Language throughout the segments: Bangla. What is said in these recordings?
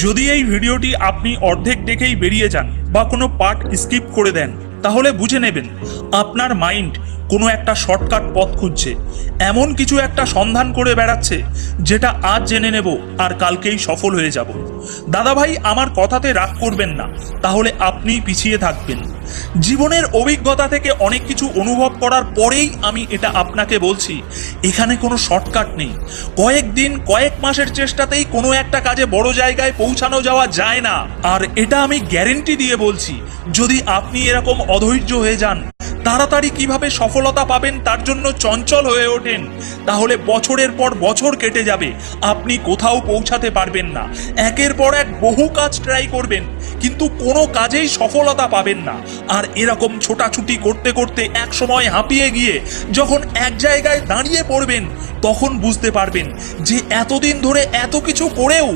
যদি এই ভিডিওটি আপনি অর্ধেক দেখেই বেরিয়ে যান বা কোনো পার্ট স্কিপ করে দেন, তাহলে বুঝে নেবেন আপনার মাইন্ড কোনো একটা শর্টকাট পথ খুঁজছে, এমন কিছু একটা সন্ধান করে বেড়াচ্ছে যেটা আজ জেনে নেব আর কালকেই সফল হয়ে যাব। দাদা ভাই, আমার কথাতে রাগ করবেন না, তাহলে আপনি পিছিয়ে থাকবেন। জীবনের অভিজ্ঞতা থেকে অনেক কিছু অনুভব করার পরেই আমি এটা আপনাকে বলছি, এখানে কোনো শর্টকাট নেই। কয়েকদিন কয়েক মাসের চেষ্টাতেই কোনো একটা কাজে বড় জায়গায় পৌঁছানো যাওয়া যায় না। আর এটা আমি গ্যারেন্টি দিয়ে বলছি, যদি আপনি এরকম অধৈর্য হয়ে যান, তাড়াতাড়ি কিভাবে সফলতা পাবেন তার জন্য চঞ্চল হয়ে ওঠেন, তাহলে বছরের পর বছর কেটে যাবে, আপনি কোথাও পৌঁছাতে পারবেন না। একের পর এক বহু কাজ ট্রাই করবেন, কিন্তু কোনো কাজেই সফলতা পাবেন না। আর এরকম ছোটাছুটি করতে করতে এক সময় হাঁপিয়ে গিয়ে যখন এক জায়গায় দাঁড়িয়ে পড়বেন, তখন বুঝতে পারবেন যে এতদিন ধরে এত কিছু করেও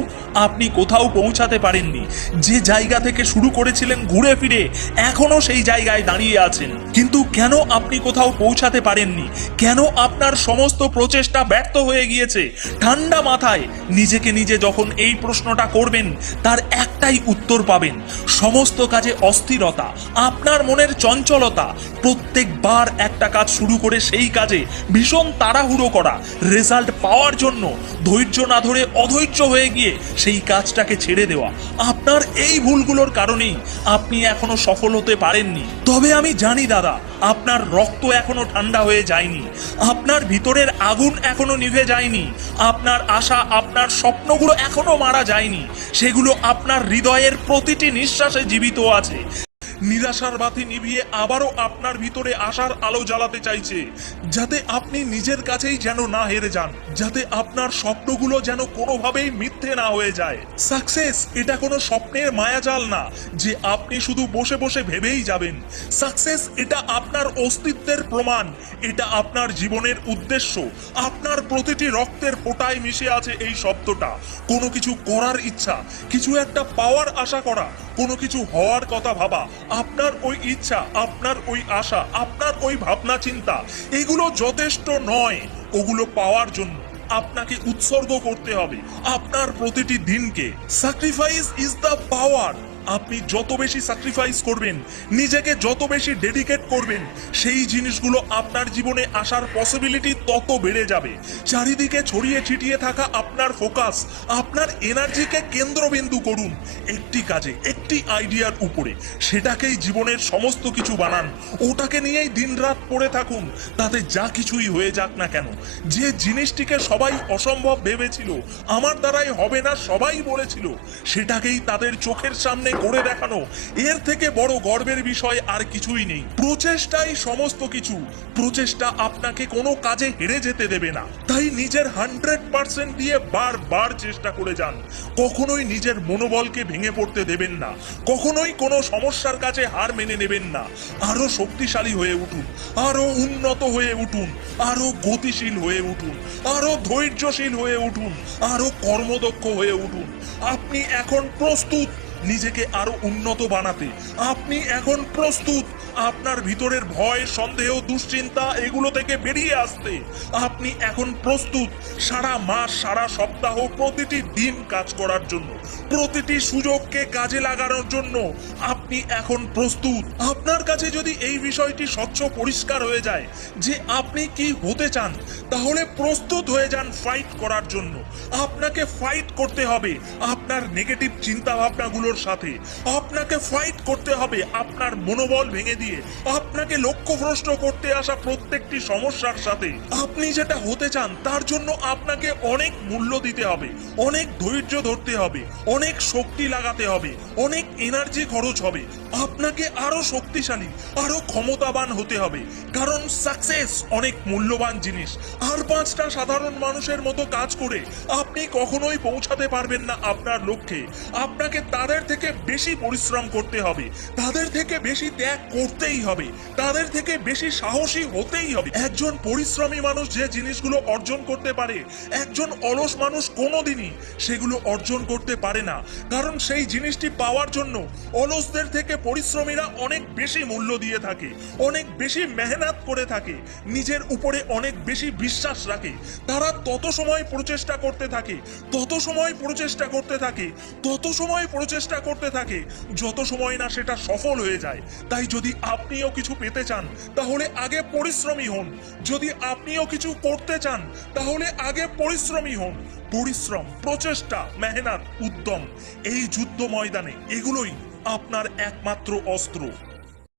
আপনি কোথাও পৌঁছাতে পারেননি। যে জায়গা থেকে শুরু করেছিলেন ঘুরে ফিরে এখনো সেই জায়গায় দাঁড়িয়ে আছেন। কিন্তু কেন আপনি কোথাও পৌঁছাতে পারেননি? কেন আপনার সমস্ত প্রচেষ্টা ব্যর্থ হয়ে গিয়েছে? ঠান্ডা মাথায় নিজেকে নিজে যখন এই প্রশ্নটা করবেন, তার একটাই উত্তর পাবেন, সমস্ত কাজে অস্থিরতা, আপনার মনের চঞ্চলতা, প্রত্যেকবার একটা কাজ শুরু করে সেই কাজে ভীষণ তাড়াহুড়ো করা, রেজাল্ট পাওয়ার জন্য ধৈর্য না ধরে অধৈর্য হয়ে গিয়ে সেই কাজটাকে ছেড়ে দেওয়া। আপনার এই ভুলগুলোর কারণেই আপনি এখনো সফল হতে পারেননি। তবে আমি জানি দাদা, আপনার রক্ত এখনো ঠান্ডা হয়ে যায়নি, আপনার ভিতরের আগুন এখনো নিভে যায়নি, আপনার আশা, আপনার স্বপ্নগুলো এখনো মারা যায়নি, সেগুলো আপনার হৃদয়ের প্রতিটি নিঃশ্বাসে জীবিত আছে। নিরাশার বাতি নিভিয়ে আবারও আপনার ভিতরে আশার আলো জ্বালাতে চাইছে, যাতে আপনি নিজের কাছেই যেন না হেরে যান, যাতে আপনার স্বপ্নগুলো যেন কোনোভাবেই মিথ্যে না হয়ে যায়। সাকসেস এটা কোনো স্বপ্নের মায়াজাল না যে আপনি শুধু বসে বসে ভেবেই যাবেন। সাকসেস এটা আপনার অস্তিত্বের প্রমাণ, এটা আপনার জীবনের উদ্দেশ্য। আপনার প্রতিটি রক্তের ফোঁটায় মিশে আছে এই শব্দটা, কোনো কিছু করার ইচ্ছা, কিছু একটা পাওয়ার আশা করা, কোনো কিছু হওয়ার কথা ভাবা। আপনার ওই ইচ্ছা, আপনার ওই আশা, আপনার ওই ভাবনা চিন্তা, এগুলো যথেষ্ট নয় ওগুলো পাওয়ার জন্য। আপনাকে উৎসর্গ করতে হবে আপনার প্রতিটি দিনকে। Sacrifice is the power. আপনি যত বেশি স্যাক্রিফাইস করবেন, নিজেকে যত বেশি ডেডিকেট করবেন, সেই জিনিসগুলো আপনার জীবনে আসার পসিবিলিটি তত বেড়ে যাবে। চারিদিকে ছড়িয়ে ছিটিয়ে থাকা আপনার ফোকাস, আপনার এনার্জিকে কেন্দ্রবিন্দু করুন একটি কাজে, একটি আইডিয়ার উপরে। সেটাকেই জীবনের সমস্ত কিছু বানান, ওটাকে নিয়েই দিনরাত পড়ে থাকুন, তাতে যা কিছুই হয়ে যাক না কেন। যে জিনিসটিকে সবাই অসম্ভব ভেবেছিল, আমার দ্বারাই হবে না সবাই বলেছিল, সেটাকেই তাদের চোখের সামনে করে দেখানো, এর থেকে বড় গর্বের বিষয় আর কিছুই নেই। প্রচেষ্টাই সমস্ত কিছু। প্রচেষ্টা আপনাকে কোনো কাজে হেরে যেতে দেবে না। তাই নিজের 100% দিয়ে বারবার চেষ্টা করে যান। কখনোই নিজের মনোবলকে ভেঙে পড়তে দেবেন না, কখনোই কোনো সমস্যার কাছে হার মেনে নেবেন না। আরো শক্তিশালী হয়ে উঠুন, আরো উন্নত হয়ে উঠুন, আরো গতিশীল হয়ে উঠুন, আরো ধৈর্যশীল হয়ে উঠুন, আরো কর্মদক্ষ হয়ে উঠুন। আপনি এখন প্রস্তুত নিজেকে আরো উন্নত বানাতে। আপনি এখন প্রস্তুত আপনার ভিতরের ভয়, সন্দেহ, দুশ্চিন্তা এগুলো থেকে বেরিয়ে আসতে। আপনি এখন প্রস্তুত সারা মাস, সারা সপ্তাহ, প্রতিটি দিন কাজ করার জন্য, প্রতিটি সুযোগকে কাজে লাগানোর জন্য আপনি এখন প্রস্তুত। আপনার কাছে যদি এই বিষয়টি স্বচ্ছ পরিষ্কার হয়ে যায় যে আপনি কি হতে চান, তাহলে প্রস্তুত হয়ে যান ফাইট করার জন্য। আপনাকে ফাইট করতে হবে আপনার নেগেটিভ চিন্তা ভাবনাগুলোর সাথে। আপনাকে ফাইট করতে হবে আপনার মনোবল ভেঙে দিয়ে, আপনাকে লক্ষ্যভ্রষ্ট করতে আসা প্রত্যেকটি সমস্যার সাথে। আপনি যেটা হতে চান তার জন্য আপনাকে অনেক মূল্য দিতে হবে, অনেক ধৈর্য ধরতে হবে, অনেক শক্তি লাগাতে হবে, অনেক এনার্জি খরচ হবে। আপনাকে আরো শক্তিশালী, আরো ক্ষমতাবান হতে হবে, কারণ সাকসেস অনেক মূল্যবান জিনিস। আর পাঁচটা সাধারণ মানুষের মতো কাজ করে আপনি কখনোই পৌঁছাতে পারবেন না আপনার লক্ষ্যে। আপনাকে তাদের তাদের থেকে বেশি পরিশ্রম করতে হবে, তাদের থেকে বেশি ত্যাগ করতেই হবে, তাদের থেকে বেশি সাহসী হতেই হবে। একজন পরিশ্রমী মানুষ যে জিনিসগুলো অর্জন করতে পারে, একজন অলস মানুষ কোনোদিনই সেগুলো অর্জন করতে পারে না। কারণ সেই জিনিসটি পাওয়ার জন্য অলসদের থেকে পরিশ্রমীরা অনেক বেশি মূল্য দিয়ে থাকে, অনেক বেশি মেহনত করে থাকে, নিজের উপরে অনেক বেশি বিশ্বাস রাখে। তারা তত সময় প্রচেষ্টা করতে থাকে, তত সময় প্রচেষ্টা করতে থাকে, তত সময় প্রচেষ্টা করতে থাকে, যত সময় না সেটা সফল হয়ে যায়। তাই যদি আপনিও কিছু পেতে চান তাহলে আগে পরিশ্রমী হন, যদি আপনিও কিছু করতে চান তাহলে আগে পরিশ্রমী হন। পরিশ্রম, প্রচেষ্টা, মেহনত, উদ্যম, এই যুদ্ধ ময়দানে এগুলোই আপনার একমাত্র অস্ত্র।